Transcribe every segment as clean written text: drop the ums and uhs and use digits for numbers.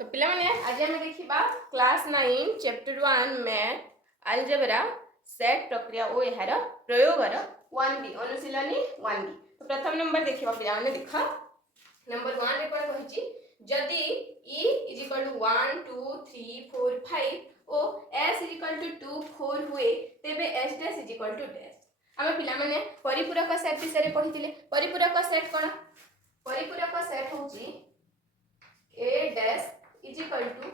तो पिला माने आज हम देखिबा class 9 chapter 1 math algebra set प्रक्रिया ओ एहार प्रयोगर 1b अनुशीलनी 1b। तो प्रथम नंबर देखिबा पिला माने देख नंबर 1 रे कोन कहिची जदी e = 1 2 3 4 5 ओ s = 2 4 हुए तेबे s डैश = डैश। हम पिला माने परिपूरक सेट विषय रे पढितिले। परिपूरक सेट कोन परिपूरक सेट होची a dash is equal to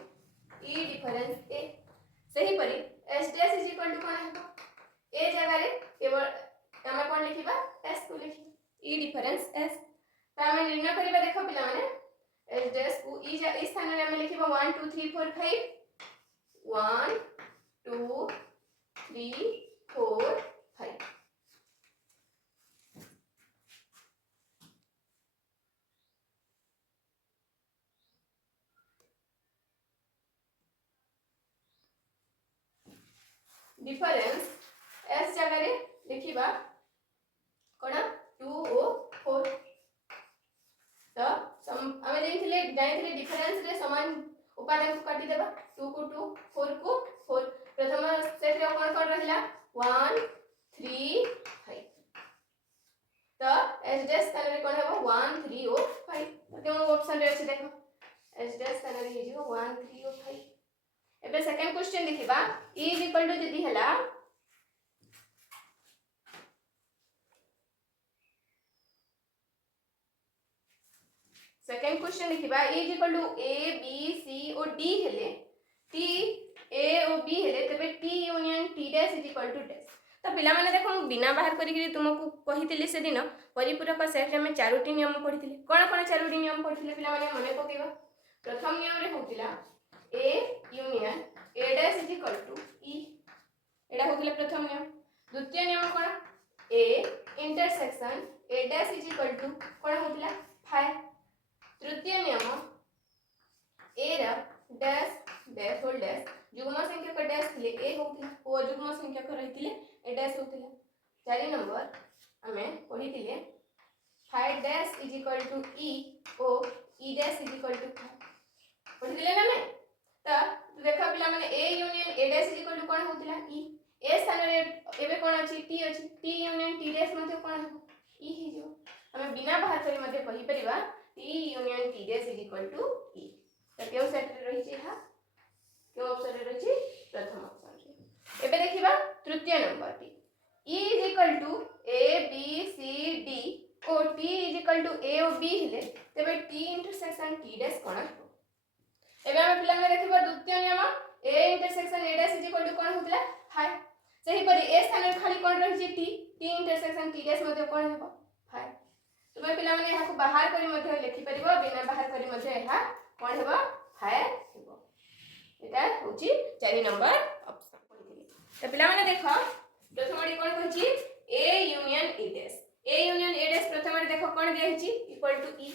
E difference A सही परी एस डैश इजिकल टू कोन हेबो ए जगह रे केवल हम कोन लिखिबा एस को लिखिबा ई डिफरेंस एस। त हम निर्णय करिबा देखो पिला माने एस डैश को ई स्थान रे हम लिखिबा 1 2 3 4 5 1 2 3 4 5 डिफरेंस एस जगह रे लिखिबा कोना 2 ओ 4। तो हमें जाइथिले डिफरेंस रे समान उपादान को काटी देबा 2 को 2 4 को 4। प्रथम सेट रे कोन कोन रहिला 1 3 5। तो एस डैश स्थान रे कोन हेबो 1 3 ओ 5। तो केउ ऑप्शन रे अछि देखो एस डैश स्थान रे हे जो 1 3 ओ 5। एबे सेकंड क्वेश्चन देखिबा e इक्वल टू जदी हला सेकंड क्वेश्चन देखिबा e equal to a b c और d हेले t a और b हेले तबे t union t dash equal to dash. तो पिला माने देखो बिना बाहर करी तुमको कहितले से दिन परिपूरक सेट रे में चारोटी नियम पढितले। कोन कोन चारोटी नियम पढितले पिला माने मने पकेबा। प्रथम नियम रे होतिला a union a dash equal to e एडा होतिला प्रथम नियम। द्वितीय नियम कोन a intersection a dash equal to कोन होतिला 5। तृतीय नियम a रा डैश डैश होल डैश युग्म संख्या का डैश थिले a होतिला ओ युग्म संख्या का रहितिले a डैश होतिला। चारि नंबर हमें पढितिले 5 डैश इक्वल टू e ओ e डैश इक्वल टू 5 पढितिले ना मैं। त देखा पिला माने a union a dash equal to कोन होतिला e a स्थान रे एबे कोन अछि t अछि t यूनियन t डैश मध्ये कोन हेबो e हे जो। हमें बिना बाहर करी मध्ये कहि परिबा t union t dash equal to e। त केउ सेट रे रहि छै हा केउ ऑप्शन रे रहि छै प्रथम ऑप्शन रे। एबे देखिबा तृतीय नंबर टी e equal to a b c d और t इक्वल टू a और b हेले तबे t इंटरसेक्शन t डैश कोन हेबो। एबे हम पिला में देखिबा द्वितीय नियम a intersection a dash equal to कोन होतला 5। सही परी a स्थान रे खाली कोन रहि छै t इंटरसेक्शन t डैश मध्ये कोन हेबो 5। तुम पिला माने यहा को बाहर करी मध्ये लिखि परिबो बिना बाहर करी मध्ये यहा कोन हेबो 5 हेबो। एटा होची 4 नंबर ऑप्शन पढिथिले। तो पिला माने देखो प्रथम डी कोन कहछि a union a dash a union a dash प्रथम डी देखो कोन दिया हिची इक्वल टू e।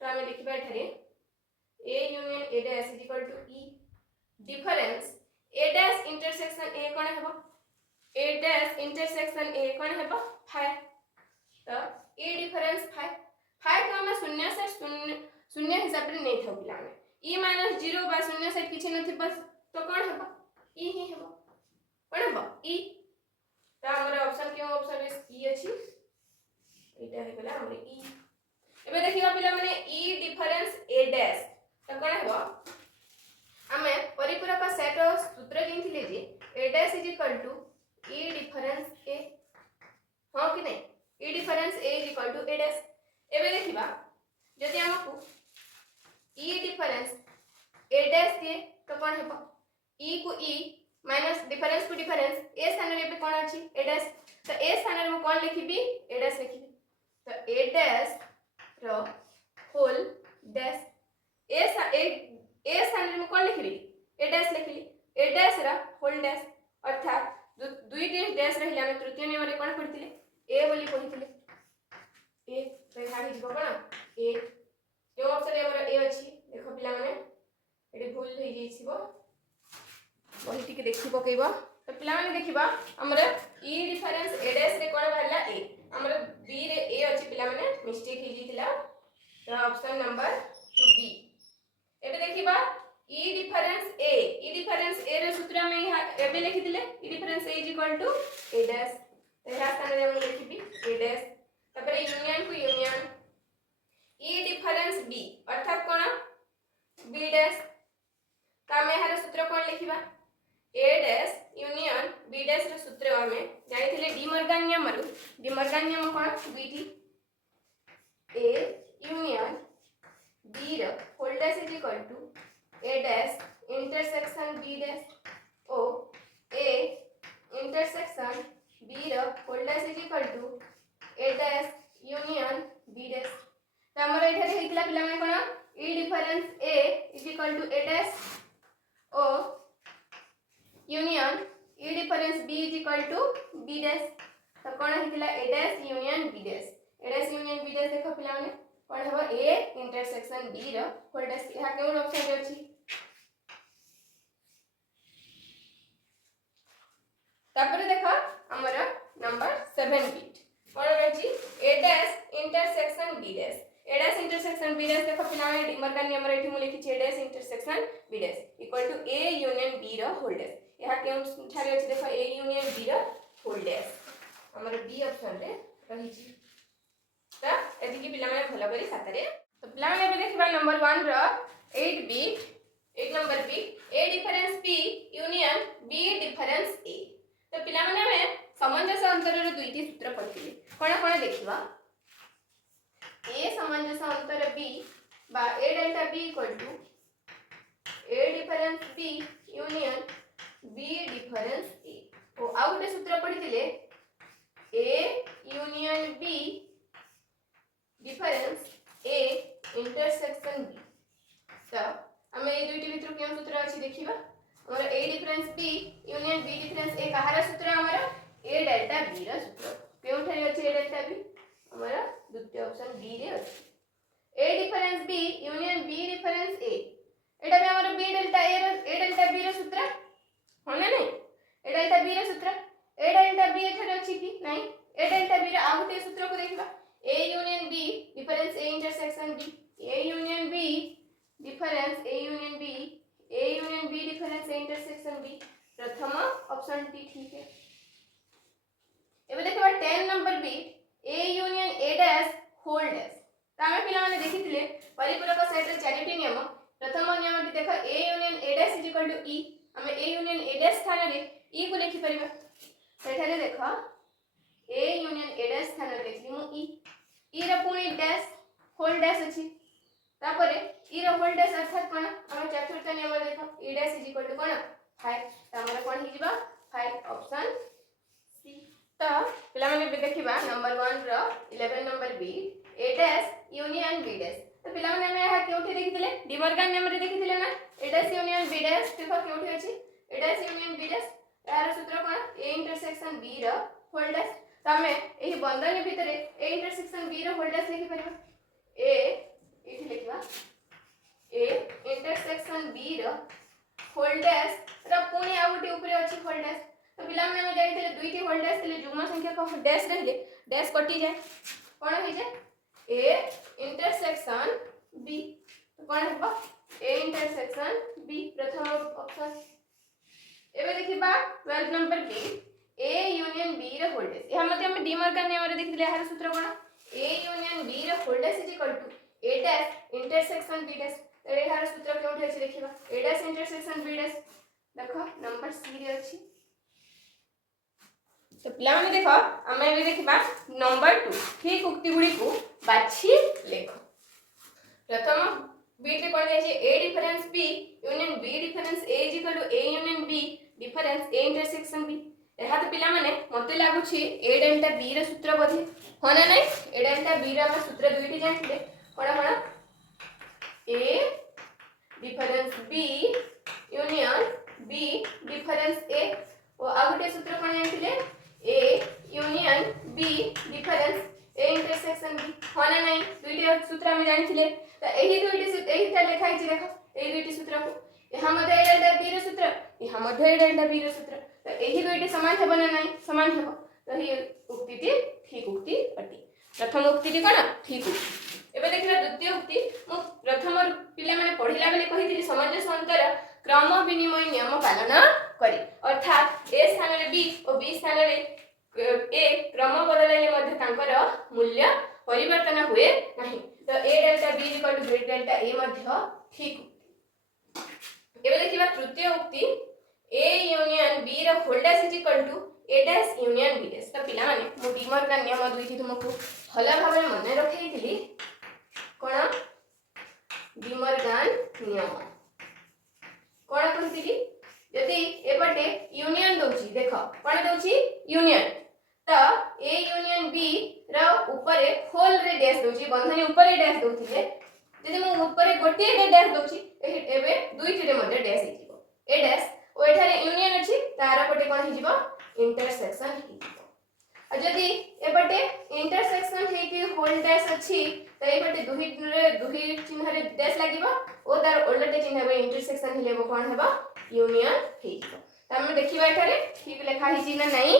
तो हमें लिखिबा एठारे a union a dash equal to e difference a dash intersection a कोन हेबो a डैश इंटरसेक्शन a कोन हेबो 5। तो a डिफरेंस 5 5 को हम शून्य से शून्य हिसाब रे नै थाउ पिला में e - 0 बा शून्य से किछ नथि बस तो कोन हेबो e ही हेबो कोन हेबो e। तो हमर ऑप्शन के ऑप्शन रे e अछि एटा हे गेला हमर e। एबे देखिबा पिला माने e डिफरेंस a डैश तो कोन हेबो हमें परिपूरक सेट सूत्र गिनथिले जे a dash equal to e difference a हां कि नै e difference a equal to a dash. एबे देखिबा जदि हमकु e डिफरेंस a डैश दिए तो कोन हेबो e को e माइनस डिफरेंस को डिफरेंस a स्थान रे पे कोन अछि a डैश। तो a स्थान रे म कोन लिखिबी a डैश लिखिबी। तो a डैश रो होल डैश a स्थान रे म कोन लिखिबी a डैश लिखिली a डैश रा होल डैश अर्थात दुईटी डैश रहिला हम तृतीय नियम रे कोन पढितिले a बोली पढितिले a तो खाली जीव कोन a जो ऑप्शन रे हमर a अछि देखो पिला माने एडी भूल होई जाई छिबो बही टिके देखि पकेबो। तो पिला माने देखिबा हमर e डिफरेंस a डैश रे कोन भरला a हमर b रे a अछि पिला माने मिस्टेक हो जितिला। तो ऑप्शन नंबर 2b। एबे देखि देखिबा ई डिफरेंस ए रे सूत्र में एबे लिखि दिले E difference A is equal to A dash एहा स्थान रे हम लिखिबी ए डैश तबरे यूनियन को यूनियन ई डिफरेंस बी अर्थात कोन बी डैश का में हर सूत्र कोन लिखिबा A dash union B dash रे सूत्र हमें जानिथिले डी मॉर्गन नियम कोन बीटी ए यूनियन बी रो whole dash is equal to A dash intersection B dash ओ ए इंटरसेक्शन बी रो whole dash is equal to A dash union B dash तो हमर एठा रे हितला पिला में कोन E difference A is equal to A dash ओ union E difference B is equal to B dash तो कोन हितला A dash union B dash देखो पिला में कोन हबो ए इंटरसेक्शन बी रो होल डैश यहा केउन ऑप्शन रे अछि तापर देखो हमर नंबर 7 बिट कोन रहछि A dash intersection B dash A dash intersection B dash देखो पिला में डी मॉर्गन नियम रे मु लिखि A dash intersection B dash equal to A union B रो होल डैश यहा केउन ठारे अछि देखो ए यूनियन बी रो होल डैश हमर बी ऑप्शन रे रहिछि तो एदि की पिला में भलो करी खातारे तो पिला में भी देखबा नंबर 1 रो 8 bit 1 number bit A difference p union b difference a तो पिला माने में सामंजस्य अंतर रे दुईटी सूत्र पढिले कोन कोन देखिबा a सामंजस्य अंतर b बा a delta b equal to a difference b union b difference a तो आ गोटे सूत्र पढिले a union b difference A intersection B तो हम ए दुईटी भितर केन सूत्र अछि देखिबा हमर A difference B union B difference A कहार सूत्र हमर ए डेल्टा बी रा सूत्र केउन ठारे अछि ए डेल्टा बी हमर द्वितीय ऑप्शन बी रे अछि A difference B union B difference A एटा भी हमर बी डेल्टा बी रा सूत्र होना नहीं ए डेल्टा बी रा सूत्र ए डेल्टा बी एठारे अछि कि नहीं ए डेल्टा बी रा आ गोटे सूत्र को देखिबा A union B difference A intersection B A union B difference A union B difference A intersection B प्रथम ऑप्शन टी ठीक है एबे देखबा 10 number bit A union A dash whole dash Tame पिला माने देखिथिले परिपूरक सेट रे चारिटी नियम प्रथम नियम टी देखो A union A dash E हमें A union A dash स्थान रे E को लिखि परिबा सेठारे देखो A union A dash स्थान रे लिखि मु E रा पुनी डैश होल डैश अछि तापरे E रा होल डैश अर्थात कोन हम चतुर्थ नियम देखो E dash is equal to कोन 5 त हमर कोन हि जिबा 5 ऑप्शन सी त पिला माने भी देखिबा नंबर 1 रो 11 number B A dash union B dash त पिला माने हम यहा केउठी देखिथिले डी मॉर्गन नियम रे देखिथिले ना A dash union B dash देखो केउठी अछि A dash union B dash यार सूत्र कोन A इंटरसेक्शन B रो होल डैश तमे एही बंधन भितरे ए इंटरसेक्शन बी रो होल डैश लिखि परिबा ए एठी लिखबा ए इंटरसेक्शन बी रो होल डैश रा पुनी आ गुटी ऊपर अछि होल डैश तो पिला में जाई थिले दुईटी होल डैश थिले जुग्म संख्या को डैश रहले डैश कटि जाय कोन होई जाय ए इंटरसेक्शन बी तो कोन हबा ए इंटरसेक्शन बी प्रथम ऑप्शन एबे देखिबा 12 number B A union B रे होल डैश यहा मते हम डी मॉर्गन नियम रे देखिले यार सूत्र कोन A union B रे whole dash is equal to A dash intersection B dash रे यार सूत्र केउठी अछि देखिबा A dash intersection B dash देखो नंबर सी रे अछि तो पिला माने देखो हमें भी देखिबा नंबर 2 ठीक उक्ति गुडी को बाछि लेखो प्रथम बी रे कोन अछि A difference B union B difference A is equal to A union B difference A intersection B एहा तो पिला माने मते लागु छी A डेल्टा B रे सूत्र बधे होना नै A डेल्टा B रे हम सूत्र दुईटी जानथिले कोन A difference B union B difference A ओ आ गुटे सूत्र कोन जानथिले A union B difference A intersection B होना नै दुईटी सूत्र हम जानथिले त एही दुईटी एही त लिखाइ छी देखो एही दुईटी सूत्र को यहा मध्ये A डेल्टा B रे सूत्र यहा मध्ये A डेल्टा B रे सूत्र तो एही दुईटी समान हेबो ना नहीं समान हेबो तो ही उक्तिटी ठीक उक्ति अटी प्रथम उक्तिटी कोन ठीक उक्ति एबे देखिबा द्वितीय उक्ति मु प्रथम पिले माने पढिला बेले कहितली सामंजस्य अंतर क्रम विनिमय नियम पालन करी अर्थात ए स्थान रे बी और बी स्थान रे ए क्रम बदलाइले मध्ये तांकर मूल्य परिवर्तन हुए नहीं तो A delta B equal to B delta A मध्ये ठीक एबे देखिबा तृतीय उक्ति ए यूनियन बी रो whole dash is equal to A dash union B dash तो पिला माने मु डीमर का नियम दुइथि तुमको भला भाबे मने रखैथिली कोन डीमरगान नियम कोन कहतिली यदि एपटे यूनियन दोची देखो कोन दोची यूनियन तो ए यूनियन बी रो ऊपर होल रे डैश दोची बंधनी ऊपर डैश दोथिले यदि मु ऊपर गोटे डैश दोची एबे दुइटी रे मध्ये डैश हिजिबो ए डैश ओ एठारे यूनियन अछि तार पटे कोन हिजिबो इंटरसेक्शन हिजिबो आ जदि एपटे इंटरसेक्शन हेकी होल डैश अछि तो एपटे दुही चिन्ह रे डैश लागिबो ओ तार ओल्डर चिन्ह हेबो इंटरसेक्शन हेलेबो कोन हेबो यूनियन हेइबो त हम देखिबा एठारे ठीक लेखा हिजि ना नाही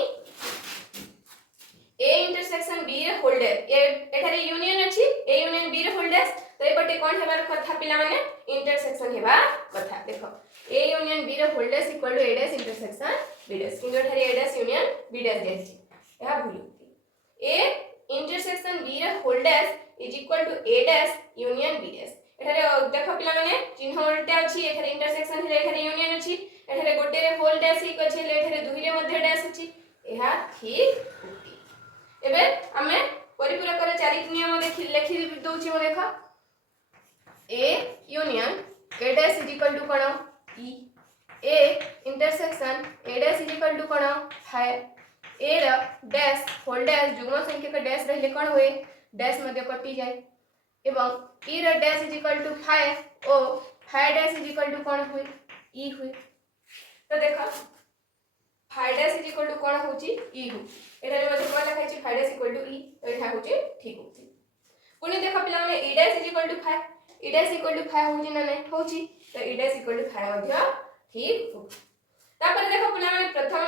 ए इंटरसेक्शन बी रे होल डैश एठारे यूनियन अछि ए यूनियन बी रे होल डैश तो एपटे कोन हेबार कथा पिला माने इंटरसेक्शन हेबा कथा देखो ए यूनियन बी रे whole dash equal to A dash intersection B dash किंतु एठारे A dash union B dash देछि यह भूल ए इंटरसेक्शन बी रे whole dash is equal to A dash union B dash एठारे देखो पिला माने चिन्ह उल्टा अछि एठारे इंटरसेक्शन हेले एठारे यूनियन अछि एठारे गोटे रे होल डैश इक अछि एठारे दुही रे मध्ये डैश अछि एहा ठीक उक्ति एबे हमें परिपूरक रे चारि नियम लिखि दउछि म देखो A union A dash is equal to कोन E A intersection A dash is equal to कोन है ए र डैश होल डैश जुग्म संख्या का डैश रहले कोन होए डैश मध्ये कटि जाय एवं ई र डैश इज इक्वल टू 5 ओ 5 डैश इज इक्वल टू कोन होए ई होए तो देखो 5 डैश इज इक्वल टू कोन होची ई हो एठारे मध्ये कोन लिखा छै 5 डैश इक्वल टू ई तो एठा होची ठीक होची पुनी देखो पिला माने E dash is equal to 5 E dash equal to 5 होची ना नहीं होची तो ई डैश इक्वल टू 5 मध्ये ठीक हो तापर देखो पिला माने प्रथम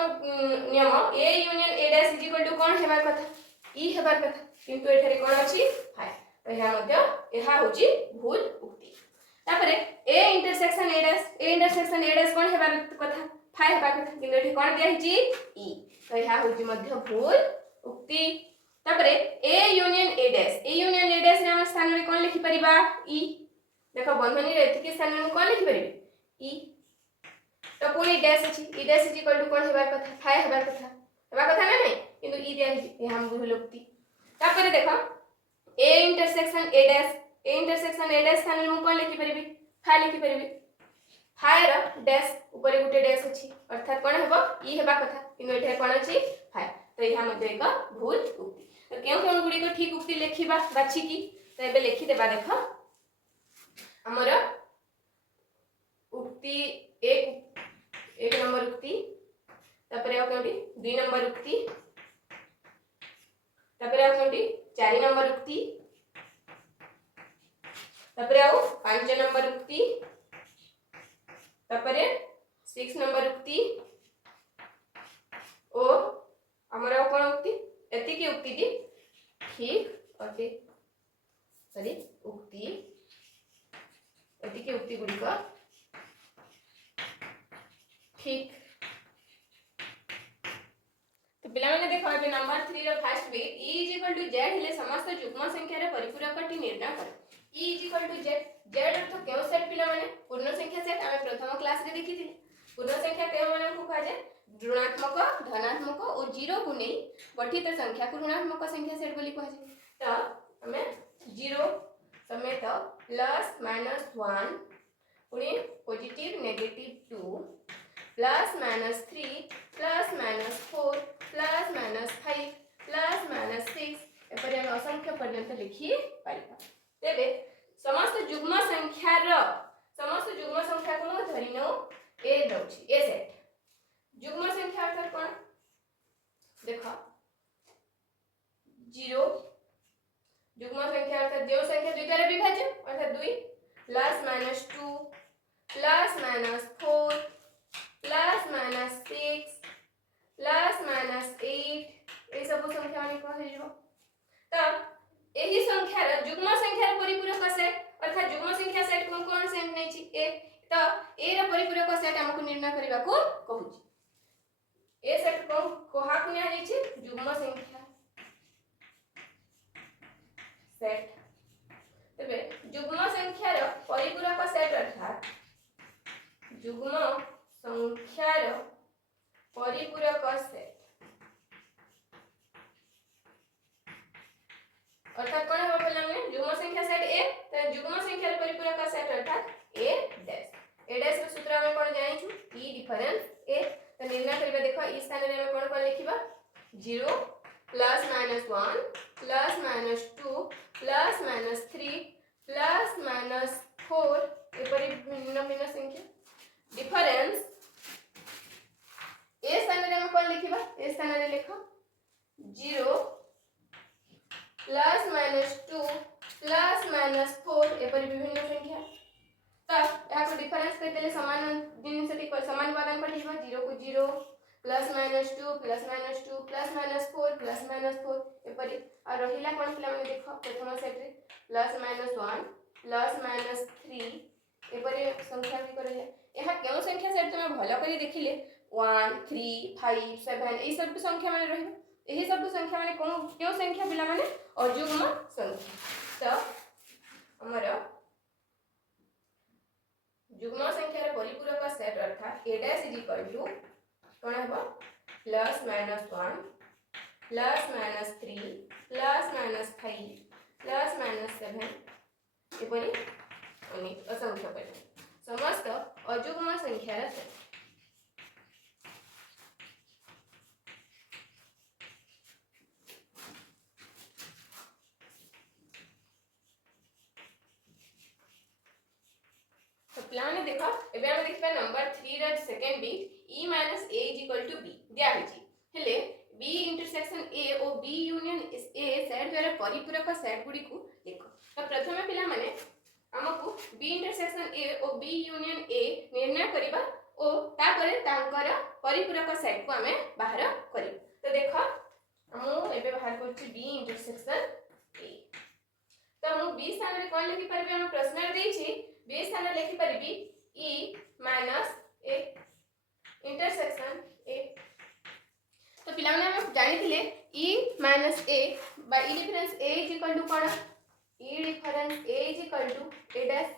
नियम A union A dash is equal to कोन हेबार कथा ई हेबार कथा किंतु एठारे कोन अछि 5 तो यह मध्ये एहा होची भूल उक्ति तापर ए इंटरसेक्शन ए डैश कोन हेबार कथा 5 हेबार कथा किंतु एठी कोन दिया हिची ई तो यह होची मध्ये भूल उक्ति तापर ए यूनियन ए डैश रे हम स्थान रे कोन लिखि परिबा ई देखो बंधनी रे एतिके स्थान रे कोन लिखि परिबे ई तो पुनी डैश अछि E dash is equal to कोन हेबार कथा 5 हेबार कथा ना नहीं किंतु ई दिया हिची यह हम भूल उक्ति तापर देखो ए इंटरसेक्शन ए डैश स्थान रे मु कोन लिखि परिबे 5 लिखि परिबे 5 र डैश ऊपर गुटे डैश अछि अर्थात कोन हेबो ई हेबा कथा किंतु एठे कोन अछि 5 तो यह मध्ये एक भूल उक्ति तो केउ गुडी को ठीक उक्ति लिखिबा बाछि की तो एबे लिखि देबा देखो हमर उक्ति एक नंबर उक्ति तापर आ केउटी 2 नंबर उक्ति तापर आ केउटी 4 नंबर उक्ति तापर आ 5 नंबर उक्ति तापर 6 नंबर उक्ति ओ हमरा कोन उक्ति एति की उक्ति दी ठीक अति सॉरी उक्ति एति की उक्ति गुडी का ठीक तो पिला माने देखो ए नंबर 3 रो first bit e is equal to z हेले समस्त युग्म संख्या रे परिपूरकटी निर्णय कर e is equal to z z अर्थ केउ सेट पिला माने पूर्ण संख्या सेट हमें प्रथम क्लास रे देखि थी पूर्ण संख्या केउ माने को कहा जाय ऋणात्मक धनात्मक और 0 को नहीं गठित संख्या को ऋणात्मक संख्या सेट बोली कहा जाय तो हमें 0 समेत प्लस माइनस 1 पुनी positive negative 2 plus minus 3 plus minus 4 plus minus 5 plus minus 6 एपरि हम असंख्य पर्यंत लिखि पारिबा तेबे समस्त युग्म संख्या को धरिनो ए दउछि ए सेट युग्म संख्या अर्थात कोन देखो 0 युग्म संख्या अर्थात जो संख्या दुईटा रे विभाज्य अर्थात 2 plus minus 2 plus minus 4 plus minus 6 plus minus 8 ए सब संख्या माने कोन हेजो त एही संख्या रे युग्म संख्या रे ए रा परिपूरक सेट हमको निर्णय करबा को कहूची ए सेट को कोहा को निया जाई छी युग्म संख्या सेट तबे युग्म संख्यार परिपूरक सेट अर्थात युग्म संख्यार परिपूरक सेट अर्थात कौन हो बोला हमने युग्म संख्या सेट ए तो युग्म संख्यार परिपूरक सेट अर्थात ए डैश रो सूत्र हम कोन जानि छु ई डिफरेंस ए तो निर्णय करबा देखो ई स्थान रे हम कोन कोन लिखिबा 0 plus minus 1 plus minus 2 plus minus 3 plus minus 4 एपरि भिन्न भिन्न संख्या डिफरेंस ए स्थान रे हम कोन लिखिबा ए स्थान रे लिखो 0 प्लस माइनस 2 प्लस माइनस 4 एपरि विभिन्न संख्या तब यहाँ को डिफरेंस कर देले समान जिन से समान उपादान पर लिखबा 0 को 0 plus minus 2 plus minus 2 plus minus 4 plus minus 4 एपरि आ रहिला कोन पिला माने देखो प्रथम सेट रे प्लस माइनस 1 प्लस माइनस 3 एपरि संख्या भी करे यह केउ संख्या सेट तुम भलो करी देखिले 1 3 5 7 ए सब संख्या माने रहिबा यही सब संख्या माने क्यों संख्या पिला माने अयुग्म संख्या तो हमर युग्म संख्यार परिपूरक सेट अर्थात a dash is equal to कोन हेबो plus minus 1 plus minus 3 plus minus 5 plus minus 7 एपरि अनेक असंख्य पर समस्त अयुग्म संख्यार सेट प्लान देखो एबे हम देखबा नंबर 3 रा second bit e minus a is equal to b दिया हिची हेले b इंटरसेक्शन a और b यूनियन a सेट द्वारा परिपूरक सेट गुडी को लिखो तो प्रथमे पिला माने हमकु b इंटरसेक्शन a और b यूनियन a निर्णय करिबा ओ तापरे तांकर परिपूरक सेट को हमें बाहर करिब तो देखो हम एबे बाहर करछि b इंटरसेक्शन a तो हम b स्थान रे कोन लिखि परबे हम प्रश्न रे देछि बी स्थान लिखि परबी e minus a intersection a तो पिला माने हम जानि थिले e minus a by e difference a is equal to कोन e difference a is equal to a dash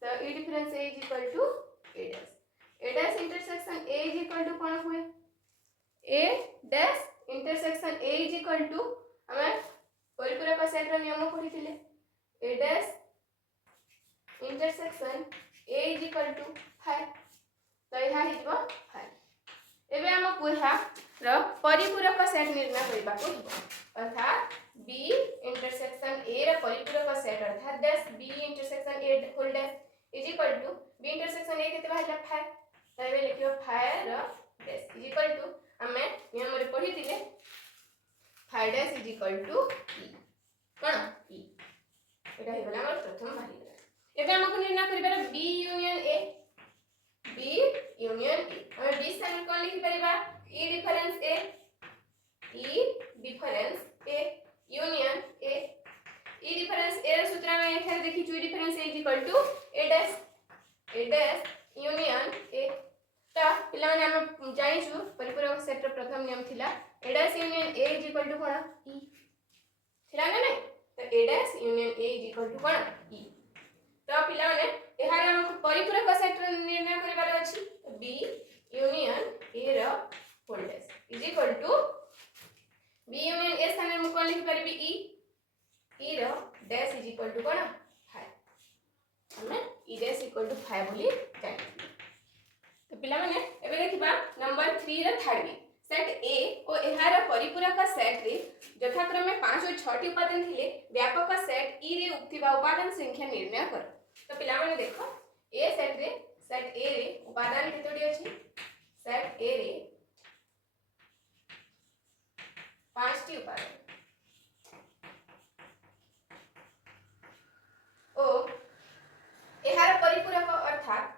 तो e difference a is equal to a dash intersection a is equal to कोन हुए a dash intersection a is equal to हमें परिपूरक set रो नियम पढि थिले a dash intersection a is equal to 5 तो यह हिजबो 5 एबे हम कोहा र परिपूरक सेट निर्णय करबा को अर्थात b इंटरसेक्शन a र परिपूरक सेट अर्थात dash b intersection a whole dash is equal to b intersection a केते बाहिला 5 तो एबे लिखियो 5 र डैश इज इक्वल टू हमें नियम रे पढि दिले 5 dash is equal to e कोन e एटा हेबला हमर प्रथम बाहिला एबे हमको निर्णय करिबार b यूनियन a हम b स्थान कोन लिखि परिबा e difference a union a e difference a र सूत्र में एखर देखि छु difference a is equal to a dash union a त पिला माने हम जानि छु परिपूरक सेट र प्रथम नियम थिला a dash union a is equal to कोन e थिला ना तो a dash union a is equal to कोन e तो पिला माने एहार हमको परिपूरक सेट निर्णय करिबार अछि b यूनियन a र whole dash is equal to b union a स्थान में कोन लिखि परबी e र डैश इज इक्वल टू कोन 5 हमें e डैश इक्वल टू 5 बोली जानि तो पिला माने एबे देखिबा नंबर 3 र थर्ड बिट सेट a और एहार परिपूरक सेट रे यथाक्रमे 5 और 6 टी उपादान थिले व्यापक सेट e रे उक्तिबा उपादान संख्या निर्णय कर तो पिला माने देखो ए सेट ए रे उपादान केतोडी अछि सेट ए रे 5 टी उपादान ओ एहार परिपूरक अर्थात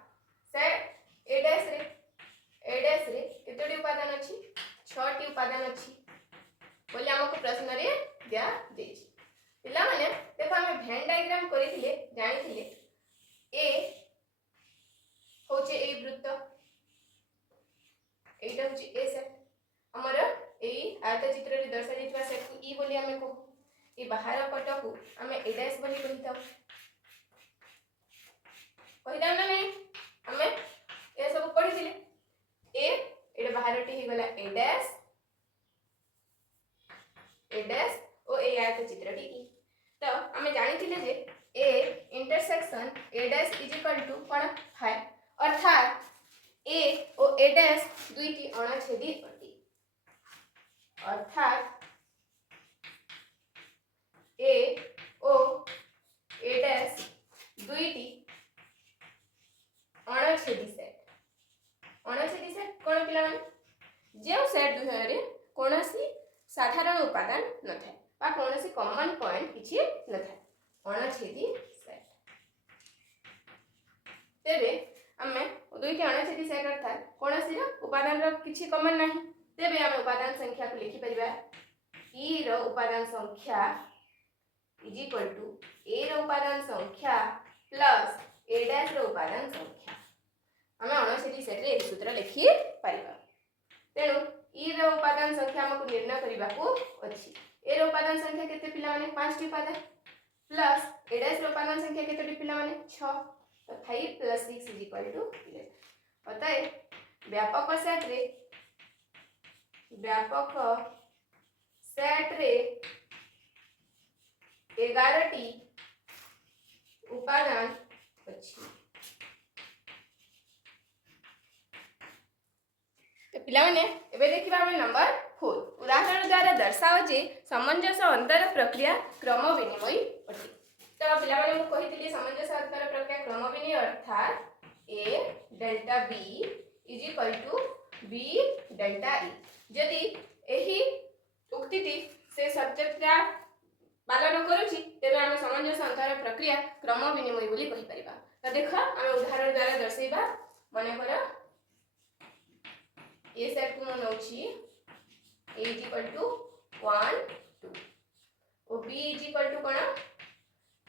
सेट ए डैश रे केतोडी उपादान अछि 6 टी उपादान अछि बोले हमको प्रश्न रे दिया देछि पिला माने देखो हम वेन डायग्राम करिथिले जानिथिले a होची ए सेट हमर एई आयत चित्र रे दर्शा जितवा सेट को ई बोली हमें कहू ए बाहर पट को हमें ए डैश बोली कहिताऊ कहिदाम ना नहीं हमें ए सब पढ़ी दिले ए एडे बाहरटी ही गला ए डैश ओ ए आयत चित्रटी ई तो हमें जानि थिले जे A intersection A dash is equal to कोन 5 अर्थात ए ओ ए डैश दुईटी अणछेदी अटी अर्थात ए ओ ए डैश दुईटी अणछेदी सेट कोन पिला माने जे सेट दुई रे कोनोसी साधारण उपादान न थाए बा कोनोसी कॉमन पॉइंट किछि न थाए अणछेदी सेट तेबे हमें दुईटी अणछेदी सेट अर्थात कोनोसी उपादान रो किछि कॉमन नाही तेबे हम उपादान संख्या को लिखि परिबा ई रो उपादान संख्या इज इक्वल टू ए रो उपादान संख्या प्लस ए डैश रो उपादान संख्या हमें अणछेदी सेट रे सूत्र लिखि परिबा तेनु ई रो उपादान संख्या हमको निर्णय करबा को अछि ए रो उपादान संख्या केते पिला माने 5 टी उपादान प्लस ए डैश रो उपादान संख्या केते पिला माने 6 तो 5 + 6 = 11 अतः व्यापक सेट रे 11 टी उपादान अछि तो पिला माने एबे देखिबा हम नंबर 4 उदाहरण द्वारा दर्शाओ जे सामंजस्य अंतर प्रक्रिया क्रम विनिमय अटे तो पिला माने मु कहितली सामंजस्य अंतर प्रक्रिया क्रम विनिमय अर्थात a delta b = b delta e यदि एही उक्तिटी से सब्जेक्टरा पालन करूची तेबे हम सामंजस्य अंतर प्रक्रिया क्रम विनिमय बोली कहि परिबा तो देखो हम उदाहरण द्वारा दर्शाइबा माने करा ए सेट को नौची a = 1 2 और b = कोना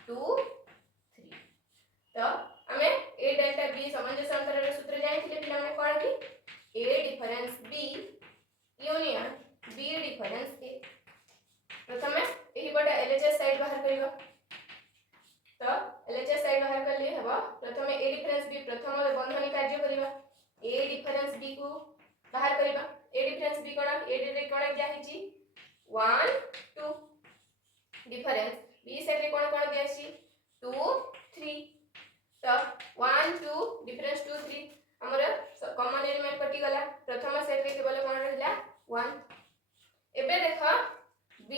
2 3 तो हमें a डेल्टा b सामंजस्य अंतर रे सूत्र जानि थिले पिला माने कोन कि a difference b union b difference a प्रथमे एही बडा एलएचएस साइड बाहर करियो तो एलएचएस साइड बाहर कर लिए हबो प्रथमे a डिफरेंस b प्रथम बंधनी कार्य करिवा a डिफरेंस b को बाहर करिबा a डिफरेंस b कोना a रे कोना क्या हिची 1 2 डिफरेंस b सेट रे कोना कोना दियासी 2 3 तो 1 2 डिफरेंस 2 3 हमर कॉमन एलिमेंट कटि गला प्रथम सेट रे केवल कोना रहला 1 एबे देखो b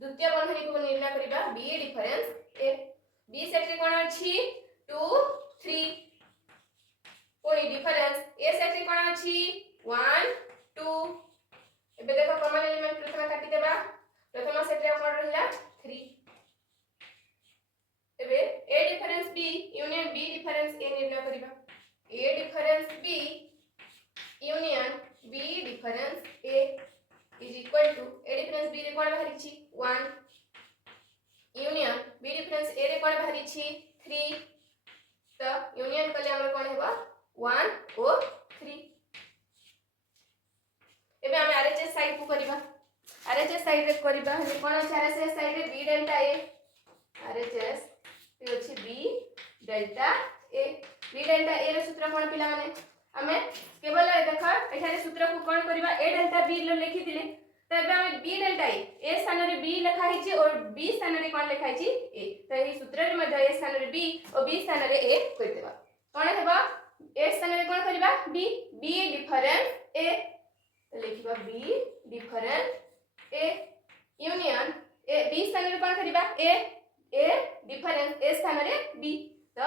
द्वितीय बंधनी को निर्णय करिबा b difference a b set रे कोना अछि 2 3 कोई डिफरेंस a सेट रे कोना अछि 1 2 एबे देखो कॉमन एलिमेंट प्रथम काटि देबा प्रथम सेट रे कोन रहला 3 एबे a difference b union b difference a निर्णय करिबा a difference b union b difference a = a difference b रे कोन बाहरी छी 1 यूनियन b डिफरेंस a रे कोन बाहरी छी 3 तो यूनियन कले हमर कोन हेबा 1 और 3 एबे हम आरएचएस साइड को करिबा आरएचएस साइड रे करिबा हम कोन अछि आरएचएस साइड रे b डेल्टा a आरएचएस ते अछि b डेल्टा a रे सूत्र कोन पिला माने हमें केवल देखा एठारे सूत्र को कोन करिबा a डेल्टा b लिखि दिले तो एबे हम b डेल्टा a स्थान रे b लिखा हिची और b स्थान रे कोन लिखा हिची a तो एही सूत्र रे मध्य a स्थान रे b और b स्थान रे a करि देबा कोन हेबा a स्थान रे कोन करिबा b difference a लिखिबा b difference a union a b स्थान रे कोन करिबा a डिफरेंस a स्थान रे b तो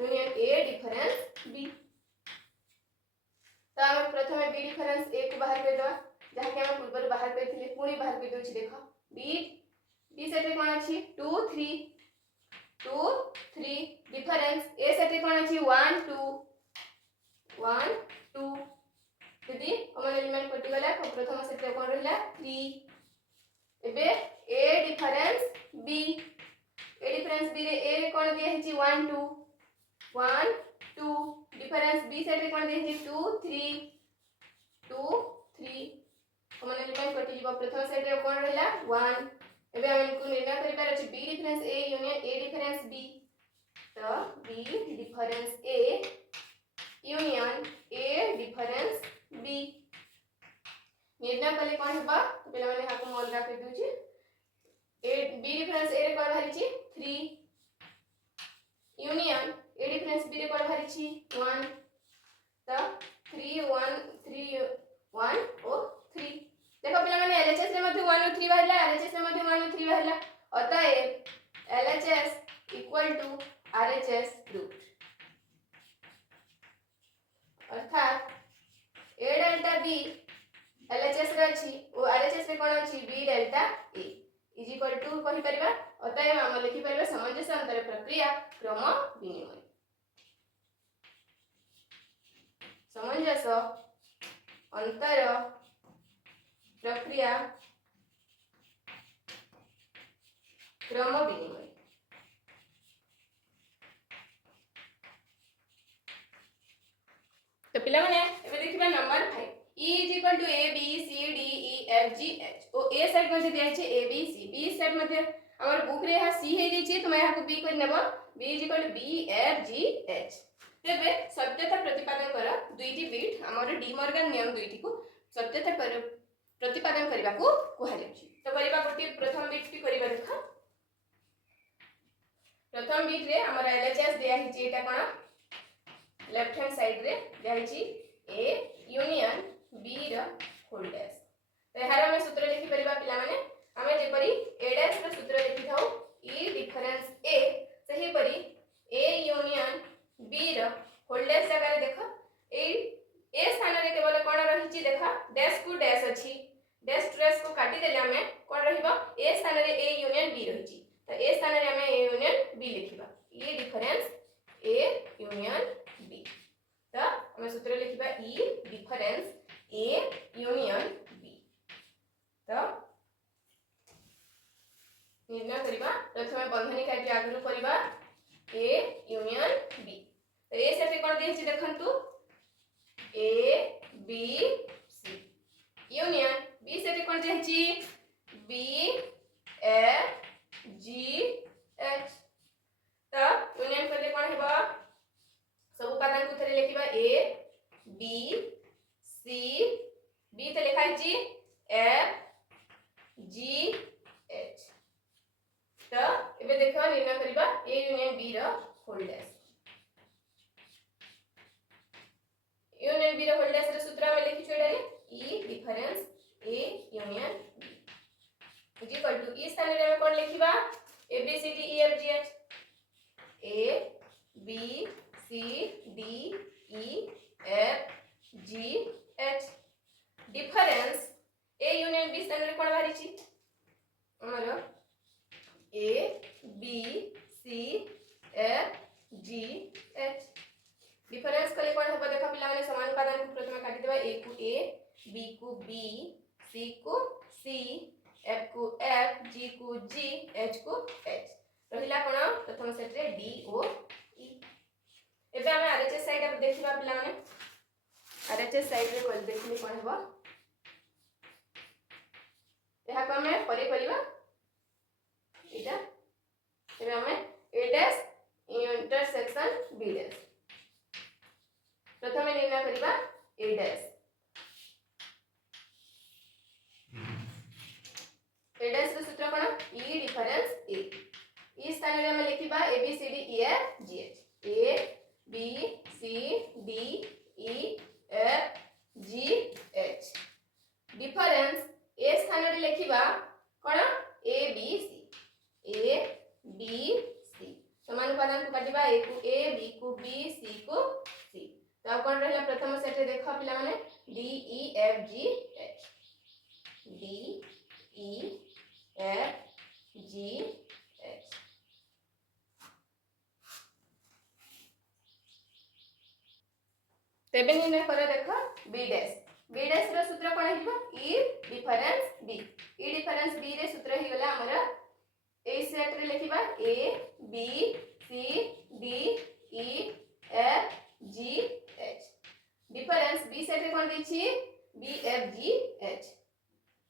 यूनियन a डिफरेंस b तो हम प्रथमे b डिफरेंस a को बाहर कर दवा जहा के हम पूर्व बाहर करथिले पुणी बाहर कर दोछि देखो b सेट रे कोन अछि 2 3 डिफरेंस a सेट रे कोन अछि 1 2 यदि कॉमन एलिमेंट कटि गला तो प्रथम सेट रे कोन रहला 3 एबे a डिफरेंस b रे a कोन दिया हिची 1 2 डिफरेंस b सेट रे कोन दिया हिची 2 3 2 3 कॉमन एलिमेंट कटि जीव प्रथम सेट रे कोन रहला 1 एबे हम इनको निर्णय करिबार अछि B difference A union A difference B तो B difference A union A difference B निर्णय कले कोन हेबा तो पहले माने हाको मन राख दिउची ए बी डिफरेंस ए रे कोन बाहरिची 3 यूनियन ए डिफरेंस बी रे कोन बाहरिची 1 तो 3 1 3 1 और 3 देखो पिला माने एलएचएस रे मध्ये 1 और 3 बाहरला आरएचएस रे मध्ये 1 और 3 बाहरला अतः एलएचएस इक्वल टू आरएचएस रूट अर्थात ए डेल्टा बी एलएचएस रे अछि ओ आरएचएस रे कोन अछि B delta A is equal to कहि परिबा अतः हम लिखि परिबा सामंजस्य अंतर प्रक्रिया क्रम विनिमय सामंजस्य अंतर प्रक्रिया क्रम विनिमय तो पिला माने एबे देखिबा number 5 E is equal to A B C D E F G H ओ A साइड मध्ये दिया छै A B C B side मध्ये हमर बुक रे हा C हे दै छै तो मैं यहां को B कर नेबो B is equal to B F G H तेबे सत्यता प्रतिपादन कर दुईटी बिट हमर डी मॉर्गन नियम दुईटी को सत्यता प्रतिपादन करबा को कुहा जाउची तो करबा गोटी प्रथम बिट की करबा देखा प्रथम बिट रे हमर एलएचएस दिया हि छै एटा कोन लेफ्ट हैंड साइड रे दिया हि छै A यूनियन B रो होल डैश तो एहार हम सूत्र लिखि परिबा पिला माने हमें जे परी A डैश रो सूत्र लिखि थाउ E डिफरेंस A सही परी A यूनियन B रो होल डैश जगह रे देखो ए स्थान रे केवल कोन रही छी देखा डैश को डैश अछि डैश ट्रेस को काटी देले हमें कोन रहिबा ए स्थान रे A यूनियन B रही छी तो ए स्थान रे हमें A union B लिखिबा E difference A union B तो हमें सूत्र लिखिबा E difference A union B तो निर्णय करिबा प्रथमे बंधनी कार्य आगु करिबा A यूनियन B तो ए सेट कोन देछि देखंतु A B C union B set कोन देछि B F G H तो यूनियन करले कोन हेबा सब उपादान को थरे लिखिबा A B C B ते लिखाइ छी F G H तो एबे देखो निर्णय करिबा A यूनियन B रो होल डैश यूनियन B रो होल डैश रे सूत्र में लिखि छोडा रे E difference A union B is equal to ई स्थान रे हम कोन लिखिबा A B C D E F G H A B C D E F G H difference A union B स्थान रे कोन बाहरी छी हमरो A B C F G H difference कले कोन होबा देखा पिला माने समान उपादान को प्रथम काटी देबा A को A B को B C को C F को F G को G H को H रहिला कोन प्रथम सेट रे D O E एबे हम आरएचएस साइड अब देखिबा पिला माने आरएचएस साइड रे कोन देखिले कोन होबा एहा को हम परे करिबा एटा एबे हम A dash intersection B dash प्रथमे निर्णय करिबा A डैश A डैश रो सूत्र कोन E डिफरेंस A E स्थान रे हम लिखिबा A B C D E F G H A B C D E F G H difference A स्थान रे लिखिबा कोन A B C A B C समान उपादान को काटिबा A को A B को B C को C तो कोन रहला प्रथम सेट रे देखा पिला माने D E F G H D E F G H तेबे निर्णय कर देखो B डैश रो सूत्र कोन हिबो E difference B E difference B रे सूत्र हि गला हमर ए सेट रे लिखिबा A B C D E F G H difference B set रे कोन दै छी B D F G H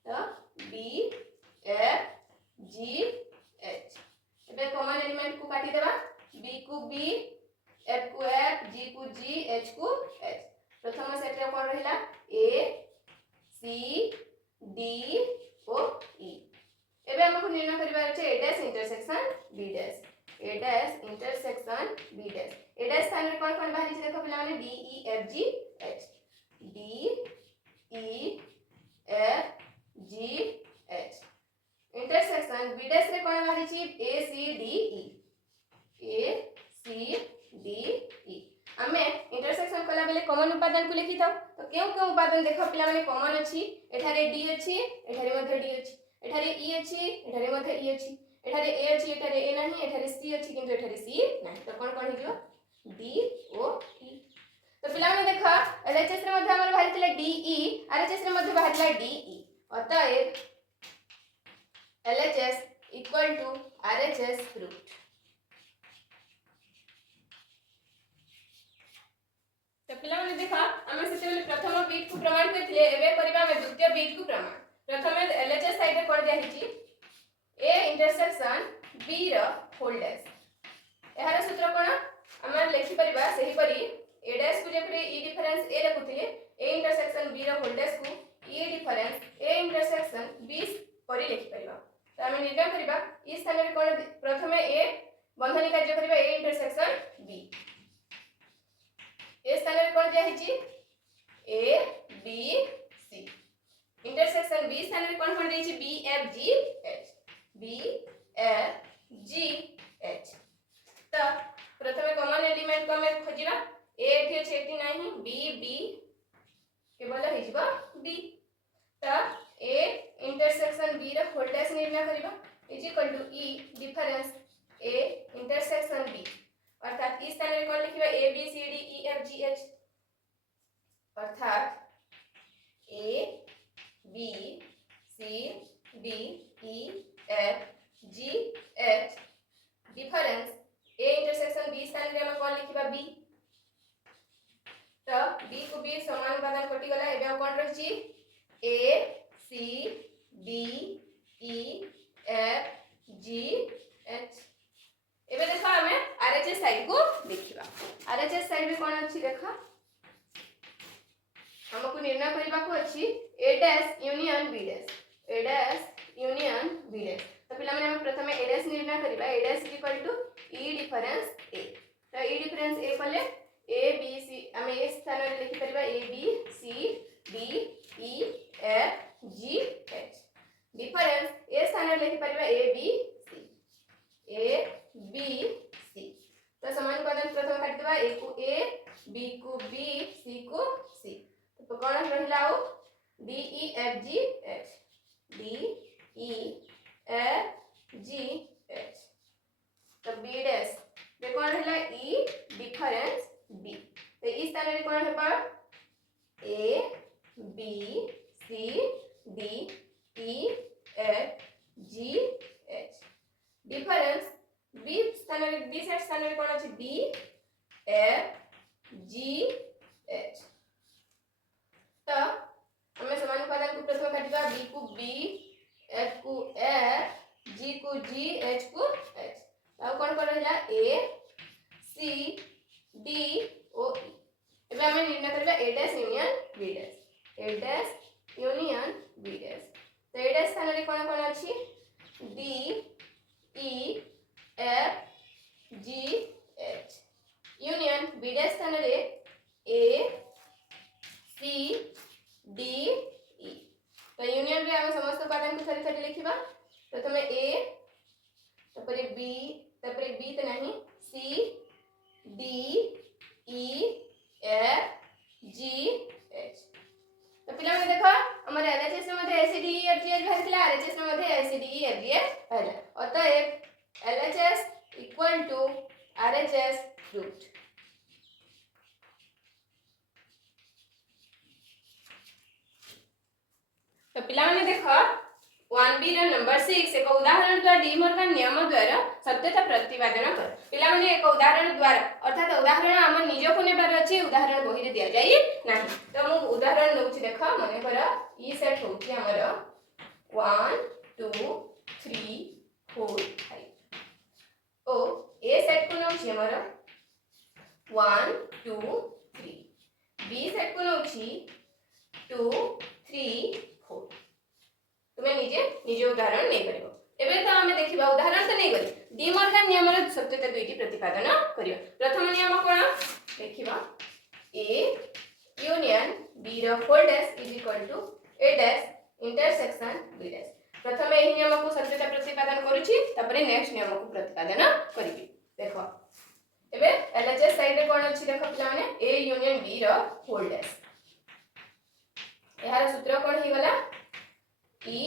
तो D F G H एबे कॉमन एलिमेंट को काटी देबा B को B F को F G को G H को H प्रथम सेट रे कोन रहिला A C D O E एबे हमको निर्णय करिबार छै A dash intersection B dash A dash intersection B dash A dash स्थान रे कोन बाहरी छै देखो पिला माने D E F G H D E F G H intersection B dash रे कोन बाहरी छै A C D E A C D E हमें इंटरसेक्शन कला बेले कॉमन उपादान को लिखि थाउ तो केउ केउ उपादान देखो पिला माने कॉमन अछि एठारे D अछि एठारे मध्ये D अछि एठारे E अछि एठारे मध्ये E अछि एठारे A अछि एठारे A नाही एठारे C अछि किंतु एठारे C नाही तो कोन कोन हिजो D O E तो पिला माने देखो LHS रे मध्ये हमर बाहरी थिला DE RHS रे मध्ये बाहरी थिला DE अतएव LHS इक्वल टू RHS रूट तो पिला माने देखा हम सेते बेले प्रथम बीट को प्रमाण करथिले एबे करबा हम द्वितीय बीट को प्रमाण प्रथम LHS साइड रे कर दिया हिची A इंटरसेक्शन B रो होल डैश एहार सूत्र कोन हम लिखि परिबा सही परी A डैश को जेपरे E डिफरेंस A रखुथिले A इंटरसेक्शन B रो होल डैश को E difference A intersection B परी लिखि परिबा तो हम निर्णय करिबा ई स्थान रे कोन प्रथमे A बंधनी कार्य करिबा A इंटरसेक्शन B ए स्थान रे कोन जाहिची A B C intersection B स्थान रे कोन कोन देछि B F G H B F G H तो प्रथमे कॉमन एलिमेंट को हम खोजिबा A एठी अछि एठी नाही B B केवल हिजबा B तो A इंटरसेक्शन B रे होल डैश निर्णय करिबा is equal to E difference A intersection B अर्थात इस स्थान रे कोन लिखिबा A B C D E F G H अर्थात A B C D E F G H difference A intersection B स्थान रे हम कोन लिखिबा B तो B को B समान उपादान कटि गला एबे हम कोन रहिछि A C D E F G H एबे देखा हमें RHS साइड को देखिबा RHS साइड में कोन अछि देखा हमको निर्णय करबा को अछि A dash union B dash A dash union B dash तो पिला माने हम प्रथमे A डैश निर्णय करबा A dash equal to E difference A तो E डिफरेंस A पले A B C हम ए स्थान रे लिखि परबा A B C D E F G H difference A स्थान रे लिखि परबा A B C A B C तो समान उपादान प्रथम काट देबा A को A B को B C को C तो कोन रहिलाओ D E F G H D E F G H तो B डैश बे कोन रहिला E डिफरेंस B तो इस स्थान रे कोन हेबा A B C D E F G H difference B स्थान रे B सेट स्थान रे कोन अछि B F G H तो हमें समान उपादान को प्रथम काटिबा B को B F को F G को G H को H आ कोन कर रहला A C D O E एबे हमें निर्णय करबा A dash union B dash A dash union B dash तो A डैश स्थान रे कोन कोन अछि D E F G H union B dash स्थान रे A C D E तो यूनियन रे हम समस्त उपादान को थरी थरी लिखिबा प्रथमे A तपरे B तपरे B त नाही C D E F G H तो पिला में देखो हमर LHS में मध्ये ACD F G H भरथिला RHS में मध्ये ACD F G H भरला अतः LHS इक्वल टू RHS रूट तो पिला माने देखो 1B बी रो नंबर 6 एक उदाहरण द्वारा डी मॉर्गन नियम द्वारा सत्यता प्रतिपादन कर पिला माने एक उदाहरण द्वारा अर्थात उदाहरण हम निज को नेबार अछि उदाहरण बही रे दिया जाई नाही तो मु उदाहरण नउछि देख माने कर ई सेट होछि हमर 1 2 3 4 5 ओ ए सेट को नउछि हमर 1 2 3 बी सेट को नउछि 2 3 4 तुमे निजे उदाहरण नहीं करिवो एबे तो हमें देखिबा उदाहरण तो नहीं करी डी मॉर्गन नियम रो सत्यता दुईटी प्रतिपादन करियो प्रथम नियम कोन देखिबा ए यूनियन बी रो whole dash is equal to A dash intersection B dash प्रथम एही नियम को सत्यता प्रतिपादन करूची तपरे नेक्स्ट नियम को प्रतिपादन करिबी देखो एबे एलएचएस साइड रे कोन अछि देखो पिला माने ए यूनियन बी रो होल डैश एहार सूत्र कोन ही गला E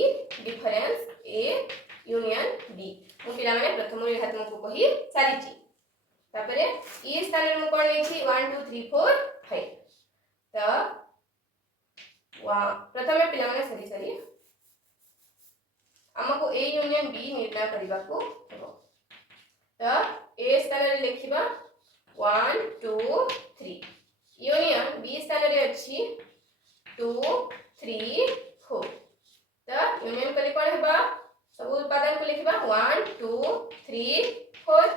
difference A union B मु पिला माने प्रथम रे हाथ को कहि सारिची तापरे ई स्थान रे मु कोन लेछि 1 2 3 4 5 त प्रथम पिला माने सरी हमको ए यूनियन बी निर्णय करबा को हेबो त ए स्थान रे लिखिबा 1 2 3 यूनियन बी स्थान रे अछि 2 3 4 त यूनियन कले कोन हेबा सब उत्पादन को लिखिबा 1 2 3 4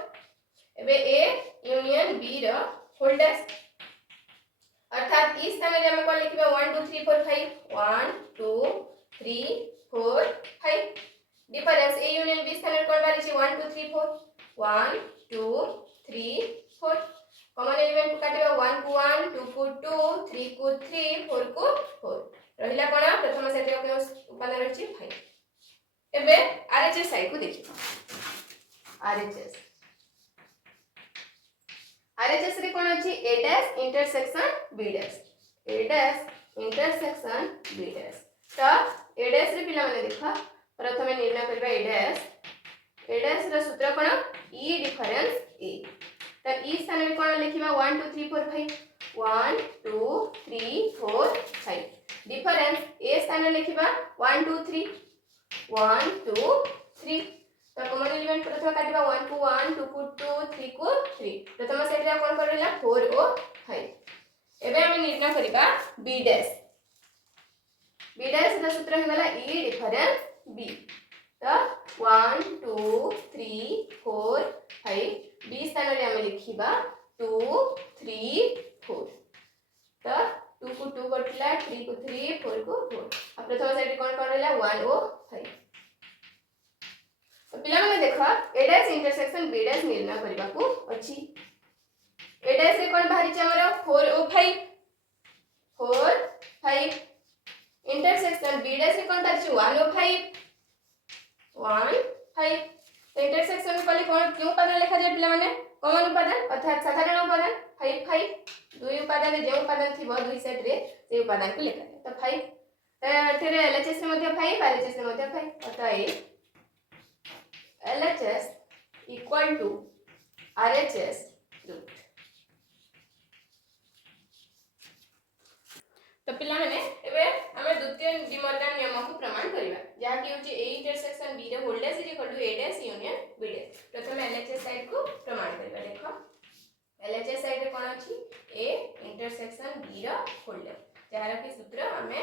एबे ए यूनियन बी रो होल डैश अर्थात इस स्थान रे हम कोन लिखिबा 1 2 3 4 5 1 2 3 4 5 डिफरेंस ए यूनियन बी स्थान रे कोन बारी छी 1 2 3 4 1 2 3 4 कॉमन एलिमेंट को काटिबा 1 को 1 2 को 2 3 को 3 4 को 4 रहिला कोन प्रथम सेट रे उपादान रहछि 5 एबे आरएचएस साइड को देखिबा आरएचएस रे कोन अछि ए dash intersection B dash A dash intersection B dash त ए डैश रे पिला माने देखा प्रथम निर्णय करबा ए डैश रो सूत्र कोन ई डिफरेंस ए त ई स्थान रे कोन लिखिबा 1 2 3 4 5 1 2 3 4 5 डिफरेंस ए स्थान रे लिखिबा 1 2 3 1 2 3 तो कॉमन एलिमेंट प्रथम काटिबा 1 को 1 2 को 2 3 को 3 प्रथम सेट रे कोन करला 4 ओ 5 एबे हम निर्णय करिबा बी डैश रा सूत्र हे गला ई डिफरेंस बी तो 1 2 3 4 5 बी स्थान रे हम लिखिबा 2 3 4 तो 2 को 2 कटला 3 को 3 4 को 4 अब प्रथम सेट कोन करला 1 ओ 5 पिला माने देखा ए डैश इंटरसेक्शन बी डैश निर्णय करबा को अछि ए डैश रे कोन बाहरी छ हमर 4 ओ 5 4 5 इंटरसेक्शन बी डैश रे कोन बाहरी छ 1 ओ 5 1 5 इंटरसेक्शन कले कोन क्यों उपादान लिखा जाय पिला माने कॉमन उपादान अर्थात साधारण उपादान 5 5 दुई उपादान जे उपादान थिबो दुई सेट रे से उपादान को लिखा जाय तो 5 तेरे एलएचएस रे मध्ये 5 आरएचएस रे मध्ये 5 अतः LHS equal to RHS root तो पिला माने एबे हमें द्वितीय डी मॉर्गन नियम को प्रमाण करिवा जहा कि होची ए इंटरसेक्शन बी रे whole dash is equal to A dash union B dash प्रथम LHS साइड को प्रमाण करिवा देखो LHS साइड रे कोन अछि ए इंटरसेक्शन बी रे होल डैश जहार कि सूत्र हमें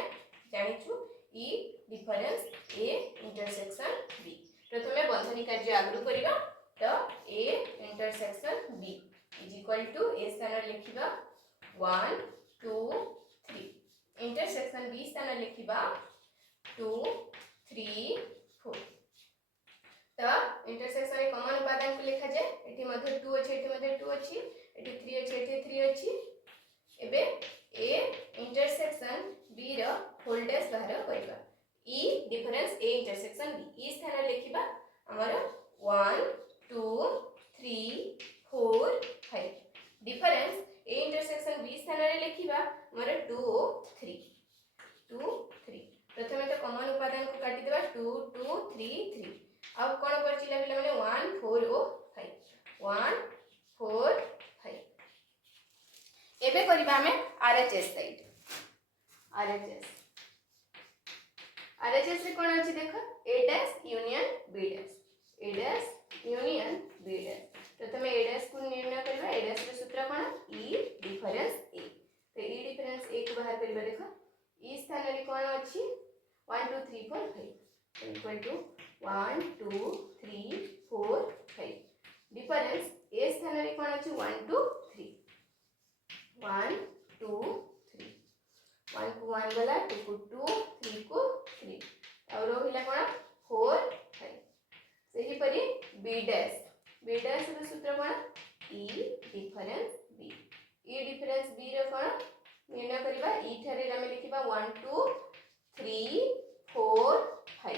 जानिछु E difference A intersection B प्रथमे बंधनी कार्य आगु करिबा तो A intersection B is equal to A स्थान लिखिबा 1 2 3 इंटरसेक्शन बी स्थान लिखिबा 2 3 4 तो इंटरसेक्शन रे कॉमन उपादान को लिखा जाय एठी मध्ये 2 अछि एठी मध्ये 2 अछि एठी 3 अछि एठी 3 अछि एबे ए इंटरसेक्शन बी रो होल डैश बाहर करिबा E difference A intersection B ई स्थान लिखिबा हमर 1 2 3 4 5 डिफरेंस ए इंटरसेक्शन बी स्थान रे लिखिबा हमर 2 3 प्रथमे तो कॉमन उपादान को काटी देबा 2 2 3 3 अब कोन परचिला पिला माने 1 4 ओ 5 1 4 5 एबे करबा हमें आरएचएस साइड आरएचएस रे कोन अछि देख ए dash union B dash A dash union B dash प्रथमे ए डैश को निर्णय करबा ए डैश रे सूत्र कोन ई डिफरेंस ए तो ई डिफरेंस ए को बाहर करबा देख ई स्थान रे कोन अछि 1 2 3 4 5 इक्वल टू 1 2 3 4 5 डिफरेंस ए स्थान रे कोन अछि 1 2 3 1 2 3 1 को 1 गला 2 को 2 3 को 3 और रहिला कोन 4 5 सही परी बी डैश रो सूत्र कोन ई डिफरेंस बी रो कोन निर्णय करबा ई थारे हम लिखिबा 1 2 3 4 5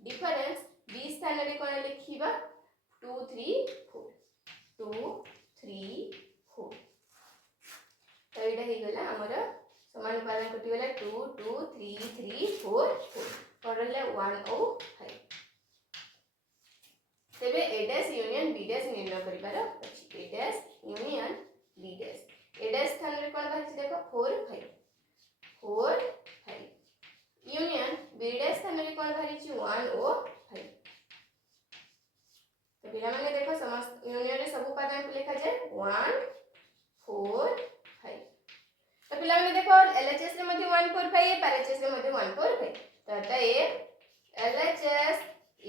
डिफरेंस बी स्थान रे कोन लिखिबा 2 3 4 2 3 4 तो एटा हे गला हमर समानुपालन कटि गला 2 2 3 3 4 4 करले 1 ओ 5 तेबे ए डैश यूनियन बी डैश निर्णय करिबार अछि ए dash union B dash A dash स्थान रे कोन बाहिछि देखो 4 5 4 5 यूनियन बी डैश स्थान रे कोन बाहिछि 1 ओ 5 तो पिला माने देखो समस्त यूनियन रे सब उपादान को लिखा जाय 1 4 5 तो पिला माने देखो एलएचएस रे मध्ये 1 4 5 है आरएचएस रे मध्ये 1 4 5 तो आता है एलएचएस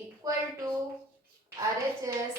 इक्वल टू RHS